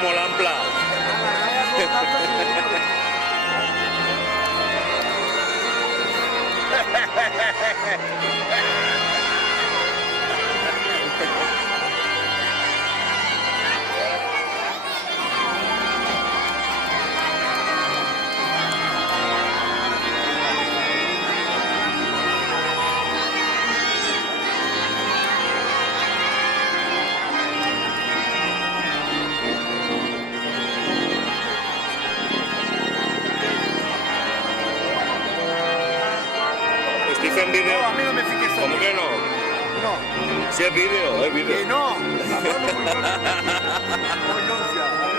como l'ampla. Estoy en vídeo. No, a mí no me fiques ¿Cómo que no? No. Si es vídeo, es vídeo. Que no. Coño, ya.